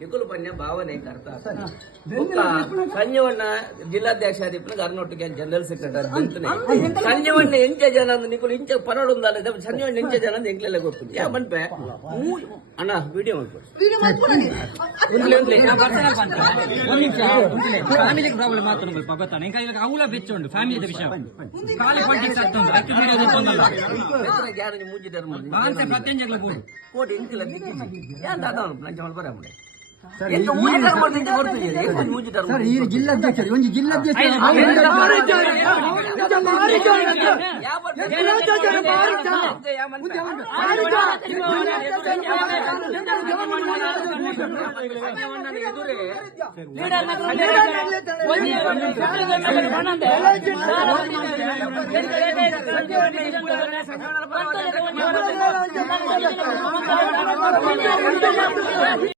ನಿಖುಲ್ ಪನ್ಯ ಭಾವನೆ ಅರ್ಥ ಸಂಜೀವಣ್ಣ ಜಿಲ್ಲಾಧ್ಯಕ್ಷ ಅರ್ನೊಟ್ಟಿಗೆ ಜನರಲ್ ಸೆಕ್ರೆಟರಿ ಸಂಜೀವಣ್ಣ ಎಂಚ ಜನ ನಿಖುಲ್ ಇಂಚ ಪರಡು ಸಂಜೀವಣ್ಣ ಎಂಚ ಜನ ಅಂತ ಎಂಕ್ಲೆಲ್ಲ ಗೊತ್ತು ಯಾ ಬನ್ಪೆ ಅಣ್ಣ ವಿಡಿಯೋ ಫ್ಯಾಮಿಲಿ ಪ್ರಾಬ್ಲಮ್ ಮಾತ್ರ ಗೊತ್ತಾನೆ ఇంకా ఇలా అవులా పెచ్చోండు ఫ్యామిలీ విషయం కాలి పాలిటిక్స్ అర్థం అక్కి వీడియో చెప్తుందಲ್ಲ ಯಾರು ಮೂಜಿ ಧರ್ಮ ಬಾಂತೆ ಪ್ರತ್ಯಂಜಗಳ ಕೂಡು ಕೋಟಿ ಇಂಕಿಲ್ಲ ದಿಕ್ಕಿಸಿ ಯಾನ್ ದಾದವನು ನಂಚಮಲ್ ಬರಮಡೆ ಎಂತ ಮೂಜಿ ಧರ್ಮ ಅಂತ ಗೊತ್ತಿದೆ ಎಂತ ಮೂಜಿ ಧರ್ಮ ಸರ್ ಈ ಜಿಲ್ಲಾಧ್ಯಕ್ಷರು ಒಂದು ಜಿಲ್ಲಾಧ್ಯಕ್ಷ ಎದುರೇ